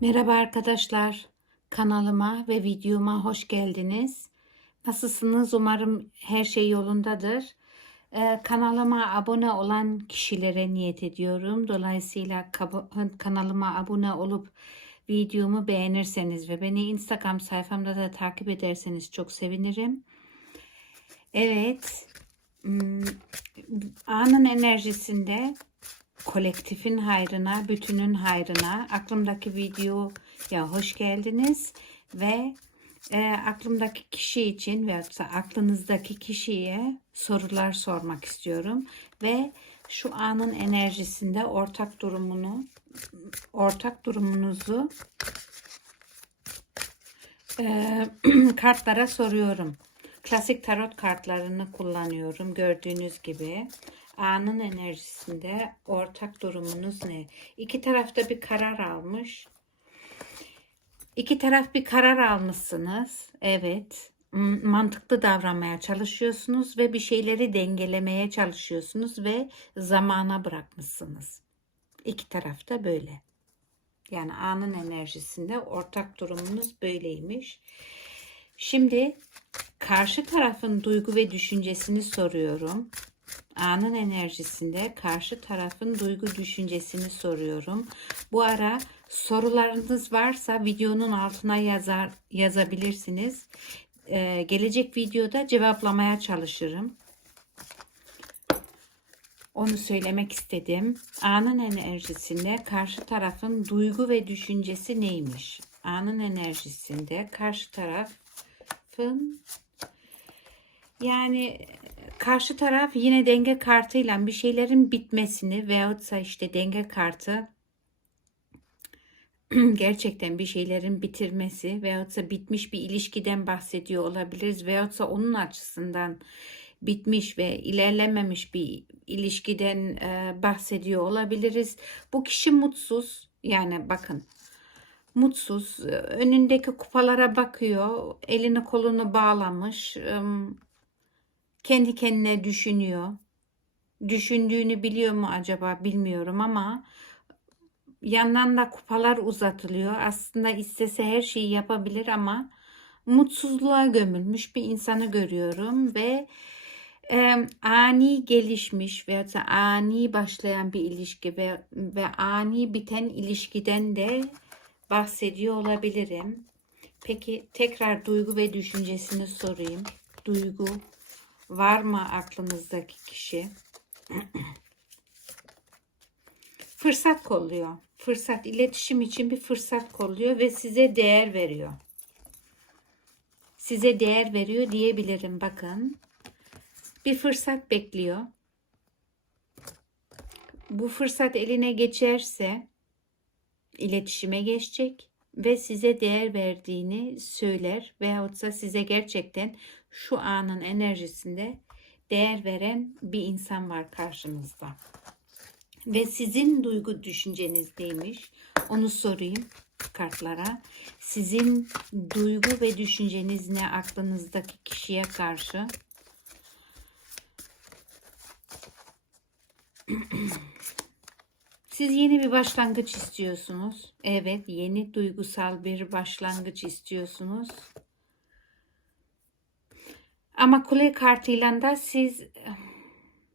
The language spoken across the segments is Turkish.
Merhaba arkadaşlar. Kanalıma ve videoma hoş geldiniz. Nasılsınız? Umarım her şey yolundadır. Ee, kanalıma abone olan kişilere niyet ediyorum. Dolayısıyla kanalıma abone olup videomu beğenirseniz ve beni Instagram sayfamda da takip ederseniz çok sevinirim. Evet, hmm, anın enerjisinde kolektifin hayrına, bütünün hayrına aklımdaki videoya hoş geldiniz ve e, aklımdaki kişi için veya aklınızdaki kişiye sorular sormak istiyorum ve şu anın enerjisinde ortak durumunu ortak durumunuzu e, kartlara soruyorum. Klasik tarot kartlarını kullanıyorum gördüğünüz gibi anın enerjisinde ortak durumunuz ne? İki tarafta bir karar almış. İki taraf bir karar almışsınız. Evet. Mantıklı davranmaya çalışıyorsunuz ve bir şeyleri dengelemeye çalışıyorsunuz ve zamana bırakmışsınız. İki tarafta böyle. Yani anın enerjisinde ortak durumunuz böyleymiş. Şimdi karşı tarafın duygu ve düşüncesini soruyorum anın enerjisinde karşı tarafın duygu düşüncesini soruyorum. Bu ara sorularınız varsa videonun altına yazar yazabilirsiniz. Ee, gelecek videoda cevaplamaya çalışırım. Onu söylemek istedim. Anın enerjisinde karşı tarafın duygu ve düşüncesi neymiş? Anın enerjisinde karşı tarafın yani karşı taraf yine denge kartıyla bir şeylerin bitmesini veyahutsa işte denge kartı gerçekten bir şeylerin bitirmesi veyahutsa bitmiş bir ilişkiden bahsediyor olabiliriz. Veyahutsa onun açısından bitmiş ve ilerlememiş bir ilişkiden e, bahsediyor olabiliriz. Bu kişi mutsuz. Yani bakın mutsuz. Önündeki kupalara bakıyor. Elini kolunu bağlamış kendi kendine düşünüyor. Düşündüğünü biliyor mu acaba bilmiyorum ama yandan da kupalar uzatılıyor. Aslında istese her şeyi yapabilir ama mutsuzluğa gömülmüş bir insanı görüyorum ve e, ani gelişmiş veya ani başlayan bir ilişki ve, ve ani biten ilişkiden de bahsediyor olabilirim. Peki tekrar duygu ve düşüncesini sorayım. Duygu Var mı aklınızdaki kişi? fırsat kolluyor. Fırsat, iletişim için bir fırsat kolluyor ve size değer veriyor. Size değer veriyor diyebilirim. Bakın. Bir fırsat bekliyor. Bu fırsat eline geçerse iletişime geçecek ve size değer verdiğini söyler veyahut da size gerçekten şu anın enerjisinde değer veren bir insan var karşınızda. Ve sizin duygu düşünceniz neymiş? Onu sorayım kartlara. Sizin duygu ve düşünceniz ne aklınızdaki kişiye karşı? Siz yeni bir başlangıç istiyorsunuz. Evet, yeni duygusal bir başlangıç istiyorsunuz. Ama kule kartıyla da siz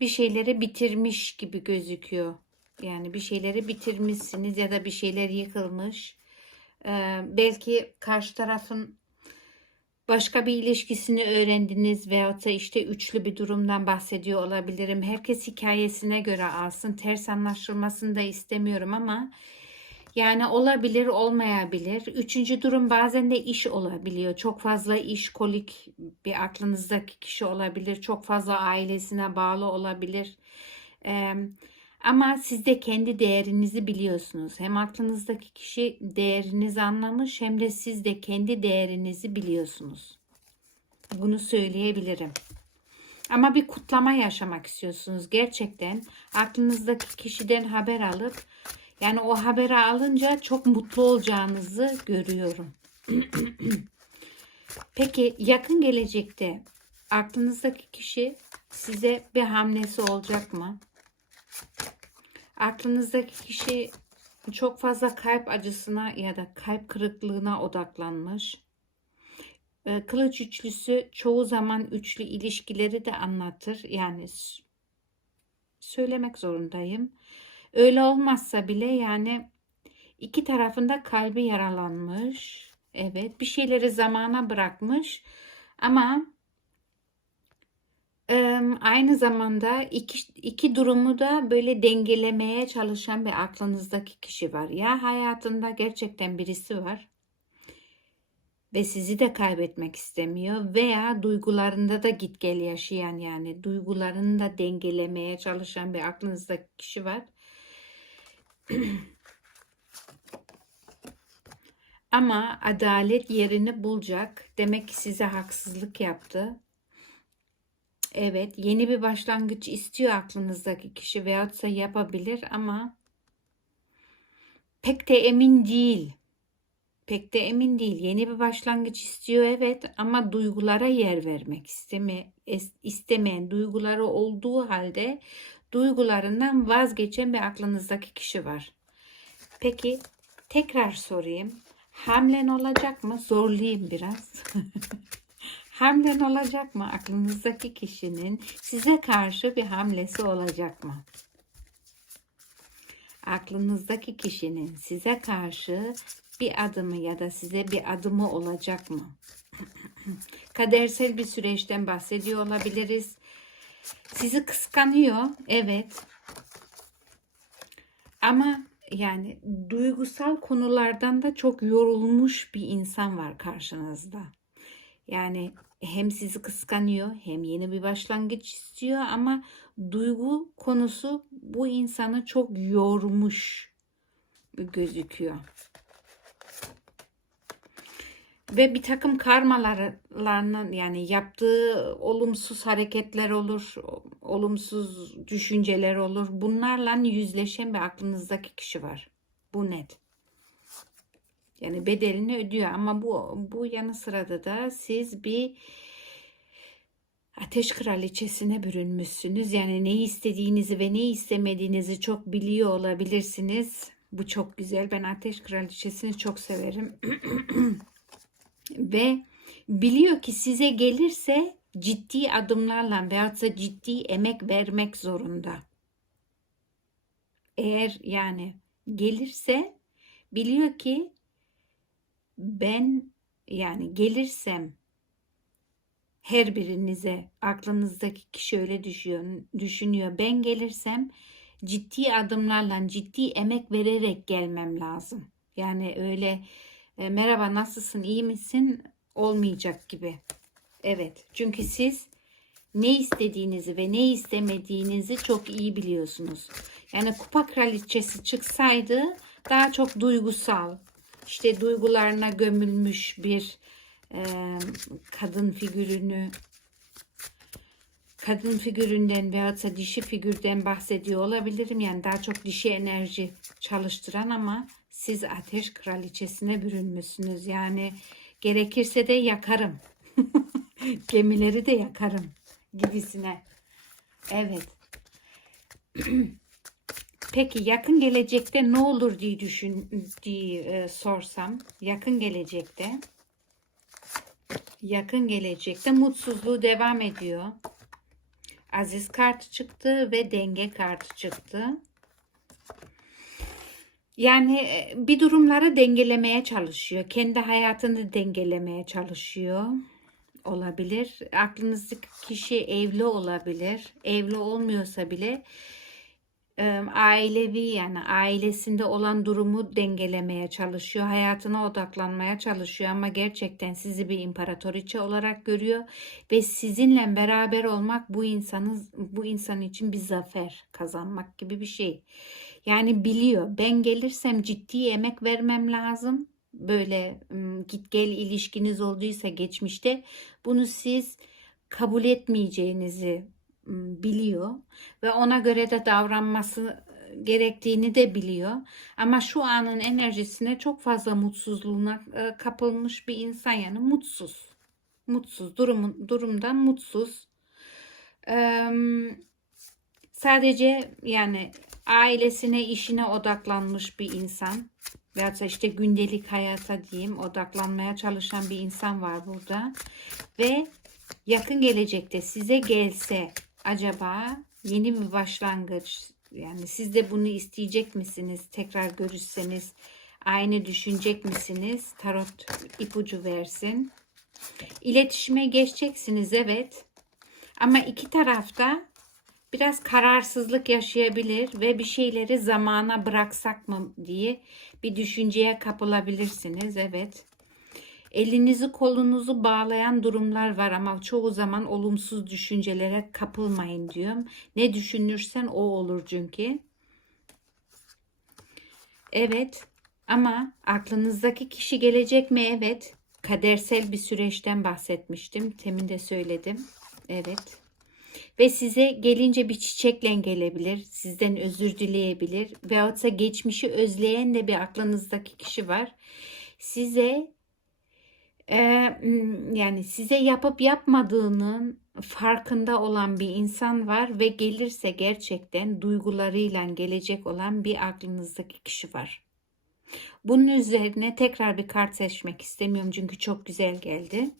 bir şeyleri bitirmiş gibi gözüküyor. Yani bir şeyleri bitirmişsiniz ya da bir şeyler yıkılmış. Ee, belki karşı tarafın başka bir ilişkisini öğrendiniz veyahut da işte üçlü bir durumdan bahsediyor olabilirim. Herkes hikayesine göre alsın. Ters anlaşılmasını da istemiyorum ama yani olabilir, olmayabilir. Üçüncü durum bazen de iş olabiliyor. Çok fazla iş kolik bir aklınızdaki kişi olabilir. Çok fazla ailesine bağlı olabilir. Ee, ama siz de kendi değerinizi biliyorsunuz. Hem aklınızdaki kişi değerinizi anlamış hem de siz de kendi değerinizi biliyorsunuz. Bunu söyleyebilirim. Ama bir kutlama yaşamak istiyorsunuz. Gerçekten aklınızdaki kişiden haber alıp yani o haberi alınca çok mutlu olacağınızı görüyorum. Peki yakın gelecekte aklınızdaki kişi size bir hamlesi olacak mı? Aklınızdaki kişi çok fazla kalp acısına ya da kalp kırıklığına odaklanmış. Ee, Kılıç üçlüsü çoğu zaman üçlü ilişkileri de anlatır. Yani söylemek zorundayım. Öyle olmazsa bile yani iki tarafında kalbi yaralanmış. Evet, bir şeyleri zamana bırakmış. Ama aynı zamanda iki, iki durumu da böyle dengelemeye çalışan bir aklınızdaki kişi var. Ya hayatında gerçekten birisi var ve sizi de kaybetmek istemiyor veya duygularında da git gel yaşayan yani duygularını da dengelemeye çalışan bir aklınızdaki kişi var. Ama adalet yerini bulacak. Demek ki size haksızlık yaptı. Evet, yeni bir başlangıç istiyor aklınızdaki kişi veyahutsa yapabilir ama pek de emin değil. Pek de emin değil. Yeni bir başlangıç istiyor evet ama duygulara yer vermek isteme, istemeyen duyguları olduğu halde duygularından vazgeçen bir aklınızdaki kişi var. Peki tekrar sorayım. Hamlen olacak mı? Zorlayayım biraz. Hamlen olacak mı? Aklınızdaki kişinin size karşı bir hamlesi olacak mı? Aklınızdaki kişinin size karşı bir adımı ya da size bir adımı olacak mı? Kadersel bir süreçten bahsediyor olabiliriz. Sizi kıskanıyor, evet. Ama yani duygusal konulardan da çok yorulmuş bir insan var karşınızda. Yani hem sizi kıskanıyor hem yeni bir başlangıç istiyor ama duygu konusu bu insanı çok yormuş gözüküyor. Ve bir takım karmalarının yani yaptığı olumsuz hareketler olur, olumsuz düşünceler olur. Bunlarla yüzleşen bir aklınızdaki kişi var. Bu net. Yani bedelini ödüyor ama bu bu yanı sırada da siz bir ateş kraliçesine bürünmüşsünüz. Yani ne istediğinizi ve ne istemediğinizi çok biliyor olabilirsiniz. Bu çok güzel. Ben ateş kraliçesini çok severim. ve biliyor ki size gelirse ciddi adımlarla veyahut da ciddi emek vermek zorunda. Eğer yani gelirse biliyor ki ben yani gelirsem her birinize aklınızdaki kişi öyle düşünüyor, düşünüyor. Ben gelirsem ciddi adımlarla ciddi emek vererek gelmem lazım. Yani öyle e, merhaba nasılsın iyi misin olmayacak gibi. Evet çünkü siz ne istediğinizi ve ne istemediğinizi çok iyi biliyorsunuz. Yani kupa kraliçesi çıksaydı daha çok duygusal, işte duygularına gömülmüş bir e, kadın figürünü kadın figüründen veyahut da dişi figürden bahsediyor olabilirim. Yani daha çok dişi enerji çalıştıran ama siz ateş kraliçesine bürünmüşsünüz. Yani gerekirse de yakarım. Gemileri de yakarım gibisine. Evet. Peki yakın gelecekte ne olur diye düşün diye e, sorsam yakın gelecekte yakın gelecekte mutsuzluğu devam ediyor. Aziz kartı çıktı ve denge kartı çıktı. Yani e, bir durumları dengelemeye çalışıyor. Kendi hayatını dengelemeye çalışıyor. Olabilir. Aklınızdaki kişi evli olabilir. Evli olmuyorsa bile ailevi yani ailesinde olan durumu dengelemeye çalışıyor. Hayatına odaklanmaya çalışıyor ama gerçekten sizi bir imparatoriçe olarak görüyor ve sizinle beraber olmak bu insanın bu insan için bir zafer kazanmak gibi bir şey. Yani biliyor ben gelirsem ciddi emek vermem lazım. Böyle git gel ilişkiniz olduysa geçmişte bunu siz kabul etmeyeceğinizi biliyor ve ona göre de davranması gerektiğini de biliyor. Ama şu anın enerjisine çok fazla mutsuzluğuna kapılmış bir insan yani mutsuz. Mutsuz durumun durumdan mutsuz. Sadece yani ailesine, işine odaklanmış bir insan. Da işte gündelik hayata diyeyim odaklanmaya çalışan bir insan var burada. Ve yakın gelecekte size gelse acaba yeni bir başlangıç yani siz de bunu isteyecek misiniz? Tekrar görüşseniz aynı düşünecek misiniz? Tarot ipucu versin. İletişime geçeceksiniz evet. Ama iki tarafta biraz kararsızlık yaşayabilir ve bir şeyleri zamana bıraksak mı diye bir düşünceye kapılabilirsiniz. Evet. Elinizi kolunuzu bağlayan durumlar var ama çoğu zaman olumsuz düşüncelere kapılmayın diyorum. Ne düşünürsen o olur çünkü. Evet ama aklınızdaki kişi gelecek mi? Evet. Kadersel bir süreçten bahsetmiştim. Temin de söyledim. Evet. Ve size gelince bir çiçekle gelebilir. Sizden özür dileyebilir. Veyahut da geçmişi özleyen de bir aklınızdaki kişi var. Size e, yani size yapıp yapmadığının farkında olan bir insan var ve gelirse gerçekten duygularıyla gelecek olan bir aklınızdaki kişi var. Bunun üzerine tekrar bir kart seçmek istemiyorum çünkü çok güzel geldi.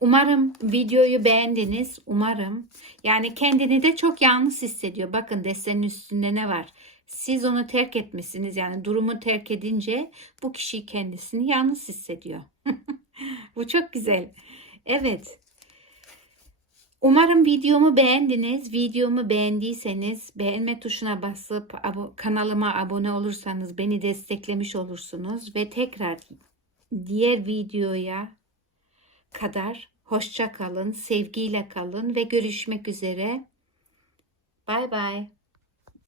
Umarım videoyu beğendiniz. Umarım. Yani kendini de çok yalnız hissediyor. Bakın desenin üstünde ne var? Siz onu terk etmişsiniz. Yani durumu terk edince bu kişi kendisini yalnız hissediyor. bu çok güzel. Evet. Umarım videomu beğendiniz. Videomu beğendiyseniz beğenme tuşuna basıp abo- kanalıma abone olursanız beni desteklemiş olursunuz ve tekrar diğer videoya kadar hoşça kalın, sevgiyle kalın ve görüşmek üzere. Bay bay.